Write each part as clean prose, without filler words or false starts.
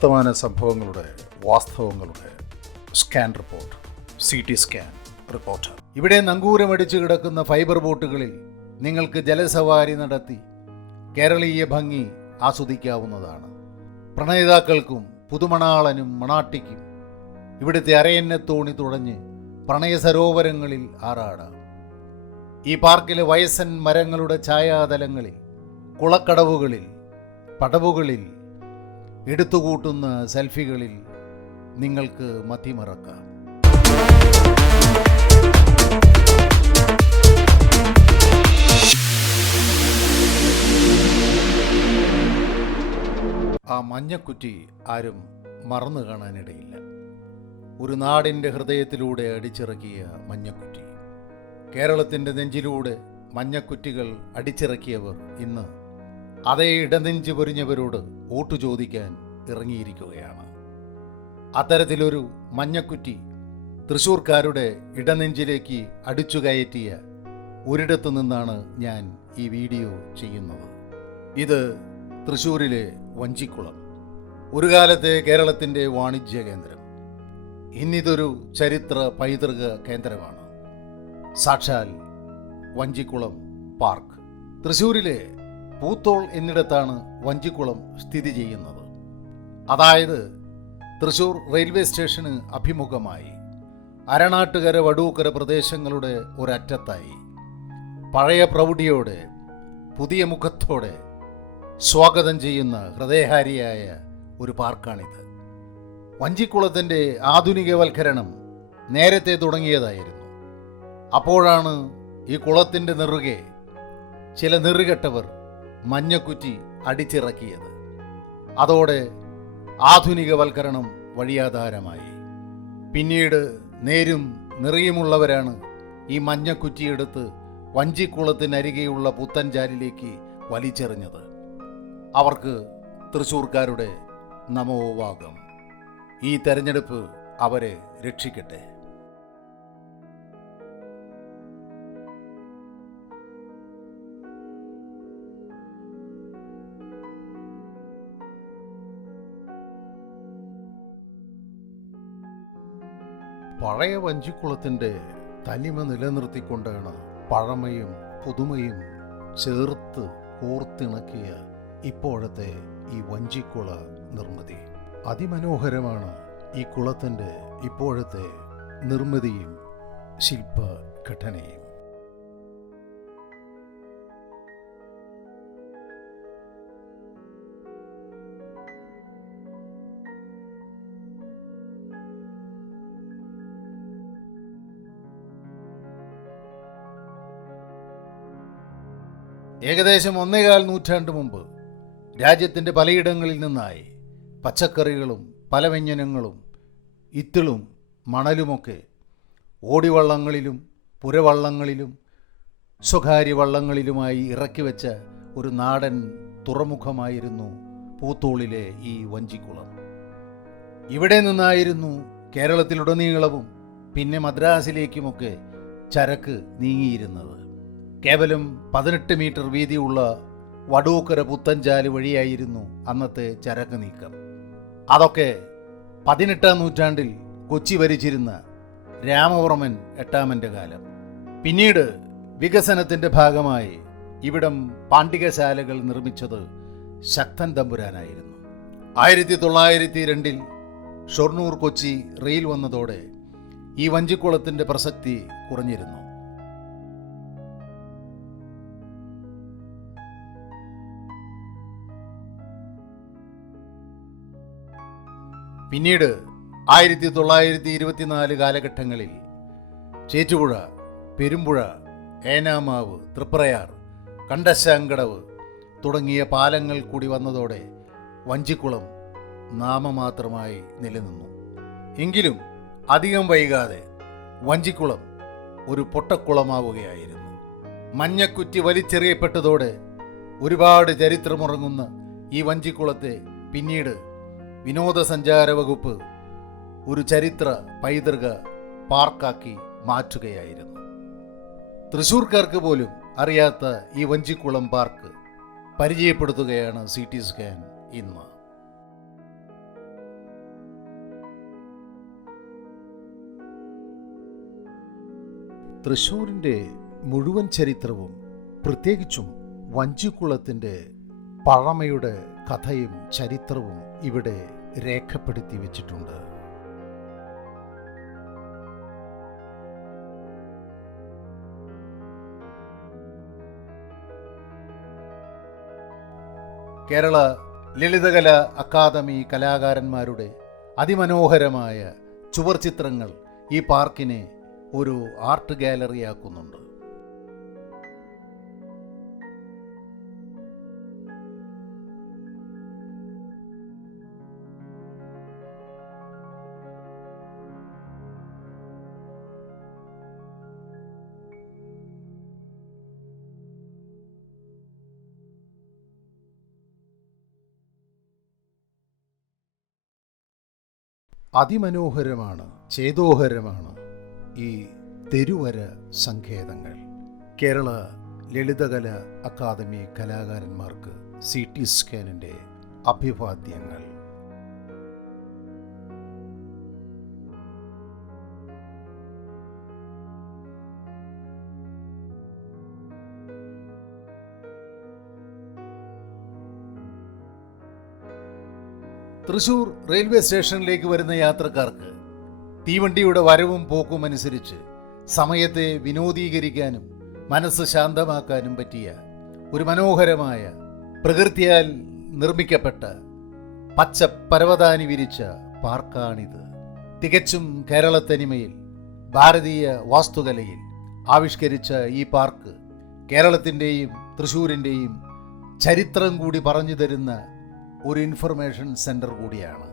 വർത്തമാന സംഭവങ്ങളുടെ വാസ്തവങ്ങളുടെ scan report, CT scan reporter. ഇവിടെ നങ്കൂരമടിച്ചു കിടക്കുന്ന ഫൈബർ ബോട്ടുകളിൽ നിങ്ങൾക്ക് ജലസവാരി നടത്തി കേരളീയ ഭംഗി ആസ്വദിക്കാവുന്നതാണ്. പ്രണയിതാക്കൾക്കും പുതുമണാളനും മണാട്ടിക്കും ഇവിടുത്തെ അരയന്നത്തോണി തുഴഞ്ഞ് പ്രണയ സരോവരങ്ങളിൽ ആറാടാം. ഈ പാർക്കിലെ വയസ്സൻ മരങ്ങളുടെ ഛായാതലങ്ങളിൽ, കുളക്കടവുകളിൽ, പടവുകളിൽ, എടുത്തുകൂട്ടുന്ന സെൽഫികളിൽ നിങ്ങൾക്ക് മതിമറക്കാം. ആ മഞ്ഞക്കുറ്റി ആരും മറന്നു കാണാനിടയില്ല. ഒരു നാടിൻ്റെ ഹൃദയത്തിലൂടെ അടിച്ചിറക്കിയ മഞ്ഞക്കുറ്റി. കേരളത്തിൻ്റെ നെഞ്ചിലൂടെ മഞ്ഞക്കുറ്റികൾ അടിച്ചിറക്കിയവർ ഇന്ന് അതേ ഇടനെഞ്ച് പൊരിഞ്ഞവരോട് വോട്ട് ചോദിക്കാൻ ഇറങ്ങിയിരിക്കുകയാണ്. അത്തരത്തിലൊരു മഞ്ഞക്കുറ്റി തൃശ്ശൂർക്കാരുടെ ഇടനെഞ്ചിലേക്ക് അടിച്ചുകയറ്റിയ ഒരിടത്തു നിന്നാണ് ഞാൻ ഈ വീഡിയോ ചെയ്യുന്നത്. ഇത് തൃശ്ശൂരിലെ വഞ്ചിക്കുളം, ഒരു കാലത്തെ കേരളത്തിൻ്റെ വാണിജ്യ കേന്ദ്രം. ഇന്നിതൊരു ചരിത്ര പൈതൃക കേന്ദ്രമാണ്. സാക്ഷാൽ വഞ്ചിക്കുളം പാർക്ക്. തൃശ്ശൂരിലെ പൂത്തോൾ എന്നിടത്താണ് വഞ്ചിക്കുളം സ്ഥിതി ചെയ്യുന്നത്. അതായത് തൃശ്ശൂർ റെയിൽവേ സ്റ്റേഷന് അഭിമുഖമായി അരണാട്ടുകര, വടൂക്കര പ്രദേശങ്ങളുടെ ഒരറ്റത്തായി പഴയ പ്രൗഢിയോടെ പുതിയ മുഖത്തോടെ സ്വാഗതം ചെയ്യുന്ന ഹൃദയഹാരിയായ ഒരു പാർക്കാണിത്. വഞ്ചിക്കുളത്തിൻ്റെ ആധുനികവൽക്കരണം നേരത്തെ തുടങ്ങിയതായിരുന്നു. അപ്പോഴാണ് ഈ കുളത്തിൻ്റെ നെറുകെ ചില നെറുകെട്ടവർ മഞ്ഞക്കുറ്റി അടിച്ചിറക്കിയത്. അതോടെ ആധുനികവൽക്കരണം വഴിയാധാരമായി. പിന്നീട് നേരും നിറയുമുള്ളവരാണ് ഈ മഞ്ഞക്കുറ്റിയെടുത്ത് വഞ്ചിക്കുളത്തിനരികെയുള്ള പുത്തൻചാലിലേക്ക് വലിച്ചെറിഞ്ഞത്. അവർക്ക് തൃശ്ശൂർക്കാരുടെ നമോവാകം. ഈ തെരഞ്ഞെടുപ്പ് അവരെ രക്ഷിക്കട്ടെ. പഴയ വഞ്ചിക്കുളത്തിൻ്റെ തനിമ നിലനിർത്തിക്കൊണ്ടാണ് പഴമയും പുതുമയും ചേർത്ത് കോർത്തിണക്കിയ ഇപ്പോഴത്തെ ഈ വഞ്ചിക്കുള നിർമ്മിതി. അതിമനോഹരമാണ് ഈ കുളത്തിൻ്റെ ഇപ്പോഴത്തെ നിർമ്മിതിയും ശില്പഘടനയും. ഏകദേശം 1.25 നൂറ്റാണ്ട് മുമ്പ് രാജ്യത്തിൻ്റെ പലയിടങ്ങളിൽ നിന്നായി പച്ചക്കറികളും പലവ്യഞ്ജനങ്ങളും ഇത്തിളും മണലുമൊക്കെ ഓടിവള്ളങ്ങളിലും പുരവള്ളങ്ങളിലും സ്വകാര്യ വള്ളങ്ങളിലുമായി ഇറക്കി വെച്ച ഒരു നാടൻ തുറമുഖമായിരുന്നു പൂത്തോളിലെ ഈ വഞ്ചിക്കുളം. ഇവിടെ നിന്നായിരുന്നു കേരളത്തിലുടനീളവും പിന്നെ മദ്രാസിലേക്കുമൊക്കെ ചരക്ക് നീങ്ങിയിരുന്നത്. കേവലം 18 മീറ്റർ വീതിയുള്ള വടൂക്കര പുത്തൻചാല് വഴിയായിരുന്നു അന്നത്തെ ചരക്ക് നീക്കം. അതൊക്കെ 18-ാം നൂറ്റാണ്ടിൽ കൊച്ചി ഭരിച്ചിരുന്ന രാമവർമ്മൻ 8-ാമൻ്റെ കാലം. പിന്നീട് വികസനത്തിൻ്റെ ഭാഗമായി ഇവിടം പാണ്ഡികശാലകൾ നിർമ്മിച്ചത് ശക്തൻ തമ്പുരാനായിരുന്നു. 1902 ഷൊർണൂർ കൊച്ചി റെയിൽ വന്നതോടെ ഈ വഞ്ചിക്കുളത്തിൻ്റെ പ്രസക്തി കുറഞ്ഞിരുന്നു. പിന്നീട് 1924 കാലഘട്ടങ്ങളിൽ ചേറ്റുപുഴ, പെരുമ്പുഴ, ഏനാമാവ്, തൃപ്രയാർ, കണ്ടശാങ്കടവ് തുടങ്ങിയ പാലങ്ങൾ കൂടി വന്നതോടെ വഞ്ചിക്കുളം നാമമാത്രമായി നിലനിന്നു. എങ്കിലും അധികം വൈകാതെ വഞ്ചിക്കുളം ഒരു പൊട്ടക്കുളമാവുകയായിരുന്നു. മഞ്ഞക്കുറ്റി വലിച്ചെറിയപ്പെട്ടതോടെ ഒരുപാട് ചരിത്രമുറങ്ങുന്ന ഈ വഞ്ചിക്കുളത്തെ പിന്നീട് വിനോദസഞ്ചാര വകുപ്പ് ഒരു ചരിത്ര പൈതൃക പാർക്കാക്കി മാറ്റുകയായിരുന്നു. തൃശ്ശൂർക്കാർക്ക് പോലും അറിയാത്ത ഈ വഞ്ചിക്കുളം പാർക്ക് പരിചയപ്പെടുത്തുകയാണ് CT സ്കാൻ ഇന്ന്. തൃശ്ശൂരിൻ്റെ മുഴുവൻ ചരിത്രവും, പ്രത്യേകിച്ചും വഞ്ചിക്കുളത്തിൻ്റെ പഴമയുടെ കഥയും ചരിത്രവും ഇവിടെ രേഖപ്പെടുത്തി വച്ചിട്ടുണ്ട്. കേരള ലളിതകല അക്കാദമി കലാകാരന്മാരുടെ അതിമനോഹരമായ ചുവർചിത്രങ്ങൾ ഈ പാർക്കിനെ ഒരു ആർട്ട് ഗാലറിയാക്കുന്നുണ്ട്. അതിമനോഹരമാണ്, ചേതോഹരമാണ് ഈ തെരുവര സങ്കേതങ്ങൾ. കേരള ലളിതകല അക്കാദമി കലാകാരന്മാർക്ക് CT സ്കാനിൻ്റെ അഭിവാദ്യങ്ങൾ. തൃശൂർ റെയിൽവേ സ്റ്റേഷനിലേക്ക് വരുന്ന യാത്രക്കാർക്ക് തീവണ്ടിയുടെ വരവും പോക്കും അനുസരിച്ച് സമയത്തെ വിനോദീകരിക്കാനും മനസ്സ് ശാന്തമാക്കാനും പറ്റിയ ഒരു മനോഹരമായ പ്രകൃതിയാൽ നിർമ്മിക്കപ്പെട്ട പച്ച പരവതാനി വിരിച്ച പാർക്കാണിത്. തികച്ചും കേരളത്തനിമയിൽ, ഭാരതീയ വാസ്തുകലയിൽ ആവിഷ്കരിച്ച ഈ പാർക്ക് കേരളത്തിൻ്റെയും തൃശ്ശൂരിൻ്റെയും ചരിത്രം കൂടി പറഞ്ഞു തരുന്ന ഒരു ഇൻഫർമേഷൻ സെന്റർ കൂടിയാണ്.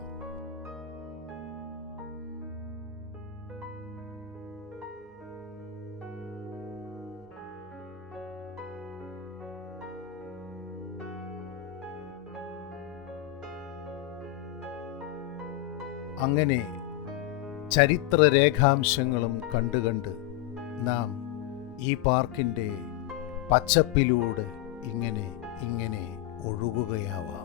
അങ്ങനെ ചരിത്ര രേഖാംശങ്ങളും കണ്ടുകണ്ട് നാം ഈ പാർക്കിൻ്റെ പച്ചപ്പിലൂടെ ഇങ്ങനെ ഒഴുകുകയാവാം.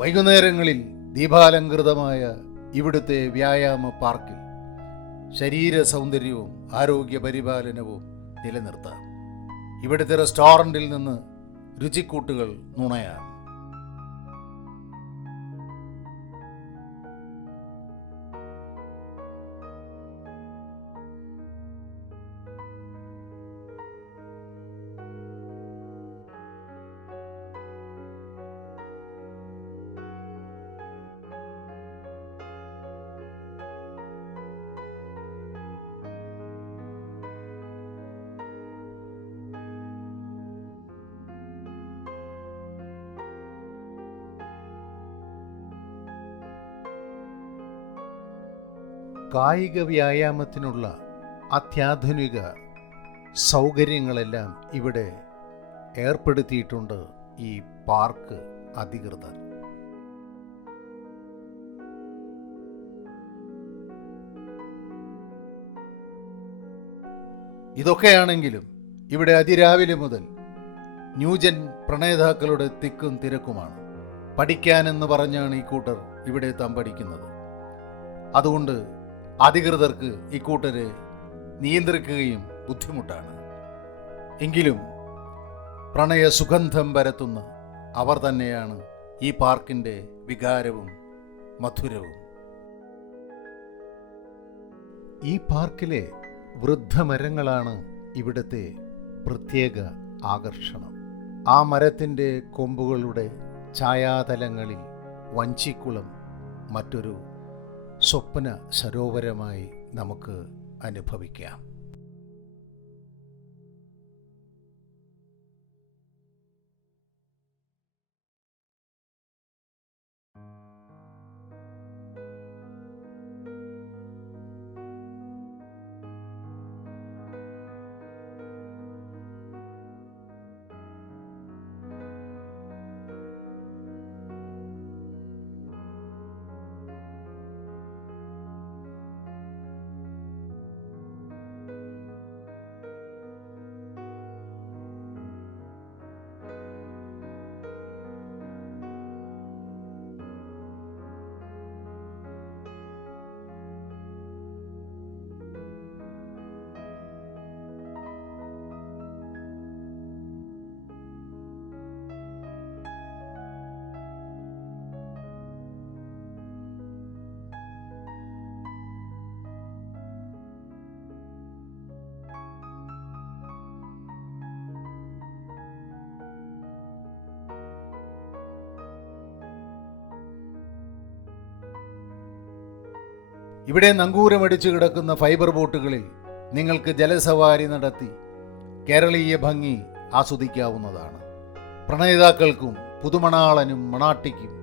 വൈകുന്നേരങ്ങളിൽ ദീപാലങ്കൃതമായ ഇവിടുത്തെ വ്യായാമ പാർക്കിൽ ശരീര സൗന്ദര്യവും ആരോഗ്യ പരിപാലനവും നിലനിർത്താം. ഇവിടുത്തെ റെസ്റ്റോറൻറ്റിൽ നിന്ന് രുചിക്കൂട്ടുകൾ നുണയാം. കായിക വ്യായാമത്തിനുള്ള അത്യാധുനിക സൗകര്യങ്ങളെല്ലാം ഇവിടെ ഏർപ്പെടുത്തിയിട്ടുണ്ട് ഈ പാർക്ക് അധികൃതർ. ഇതൊക്കെയാണെങ്കിലും ഇവിടെ അതിരാവിലെ മുതൽ ന്യൂജൻ പ്രണേതാക്കളുടെ തിക്കും തിരക്കുമാണ്. പഠിക്കാനെന്ന് പറഞ്ഞാണ് ഈ കൂട്ടർ ഇവിടെ തമ്പടിക്കുന്നത്. അതുകൊണ്ട് അധികൃതർക്ക് ഇക്കൂട്ടരെ നിയന്ത്രിക്കുകയും ബുദ്ധിമുട്ടാണ്. എങ്കിലും പ്രണയ സുഗന്ധം പരത്തുന്ന അവർ തന്നെയാണ് ഈ പാർക്കിൻ്റെ വികാരവും മധുരവും. ഈ പാർക്കിലെ വൃദ്ധമരങ്ങളാണ് ഇവിടുത്തെ പ്രത്യേക ആകർഷണം. ആ മരത്തിൻ്റെ കൊമ്പുകളുടെ ഛായാതലങ്ങളിൽ വഞ്ചിക്കുളം മറ്റൊരു സ്വപ്ന സരോവരമായി നമുക്ക് അനുഭവിക്കാം. ഇവിടെ നങ്കൂരമടിച്ചു കിടക്കുന്ന ഫൈബർ ബോട്ടുകളിൽ നിങ്ങൾക്ക് ജലസവാരി നടത്തി കേരളീയ ഭംഗി ആസ്വദിക്കാവുന്നതാണ്. പ്രണയിതാക്കൾക്കും പുതുമണാളനും മണാട്ടിക്കും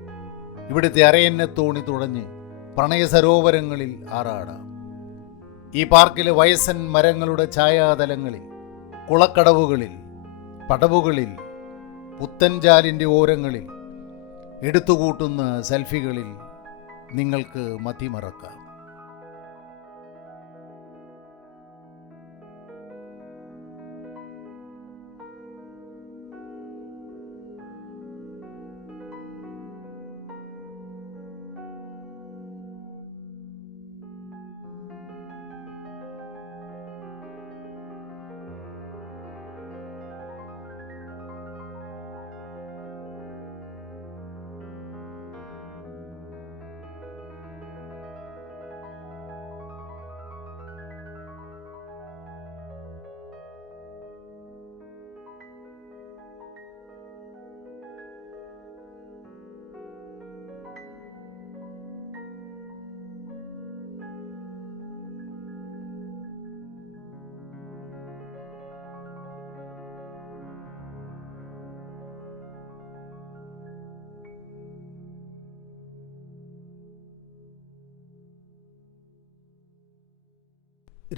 ഇവിടുത്തെ അരയന്നത്തോണി തുടഞ്ഞ് പ്രണയ സരോവരങ്ങളിൽ ആറാടാം. ഈ പാർക്കിലെ വയസ്സൻ മരങ്ങളുടെ ഛായാതലങ്ങളിൽ, കുളക്കടവുകളിൽ, പടവുകളിൽ, പുത്തൻചാലിൻ്റെ ഓരങ്ങളിൽ എടുത്തുകൂട്ടുന്ന സെൽഫികളിൽ നിങ്ങൾക്ക് മതിമറക്കാം.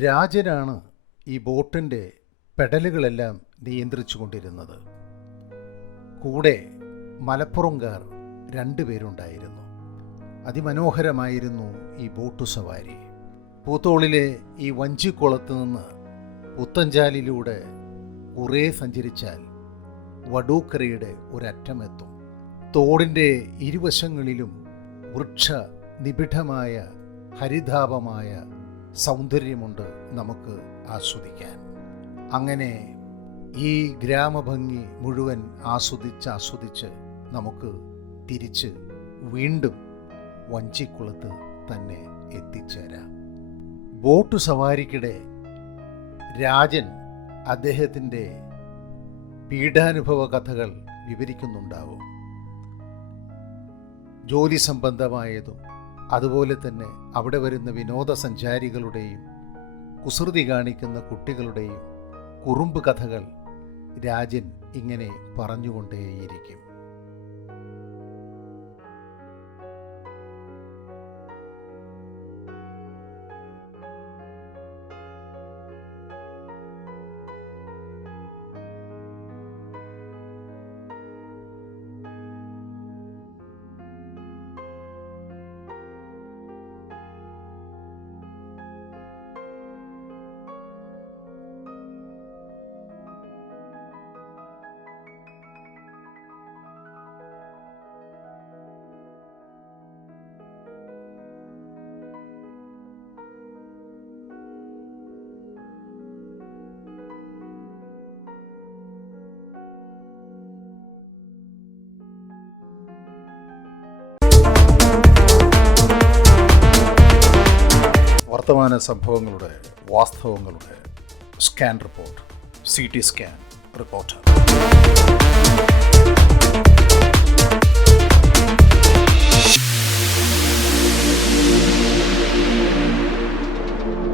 രാജനാണ് ഈ ബോട്ടിൻ്റെ പെഡലുകളെല്ലാം നിയന്ത്രിച്ചു കൊണ്ടിരുന്നത്. കൂടെ മലപ്പുറംകാർ 2 പേരുണ്ടായിരുന്നു. അതിമനോഹരമായിരുന്നു ഈ ബോട്ടു സവാരി. പൂത്തോളിലെ ഈ വഞ്ചിക്കുളത്ത് നിന്ന് പുത്തഞ്ചാലിലൂടെ കുറേ സഞ്ചരിച്ചാൽ വടൂക്കരയുടെ ഒരറ്റമെത്തും. തോടിൻ്റെ ഇരുവശങ്ങളിലും വൃക്ഷ നിബിഡമായ ഹരിതാപമായ സൗന്ദര്യമുണ്ട് നമുക്ക് ആസ്വദിക്കാൻ. അങ്ങനെ ഈ ഗ്രാമഭംഗി മുഴുവൻ ആസ്വദിച്ച് നമുക്ക് തിരിച്ച് വീണ്ടും വഞ്ചിക്കുളത്ത് തന്നെ എത്തിച്ചേരാം. ബോട്ട് സവാരിക്കിടെ രാജൻ അദ്ദേഹത്തിൻ്റെ പീഡാനുഭവ കഥകൾ വിവരിക്കുന്നുണ്ടാവും. ജോലി സംബന്ധമായതും അതുപോലെ തന്നെ അവിടെ വരുന്ന വിനോദസഞ്ചാരികളുടെയും കുസൃതി കാണിക്കുന്ന കുട്ടികളുടെയും കുറുമ്പ് കഥകൾ രാജൻ ഇങ്ങനെ പറഞ്ഞുകൊണ്ടേയിരിക്കും. വർത്തമാന സംഭവങ്ങളുടെ വാസ്തവങ്ങളുടെ scan report, CT scan reporter.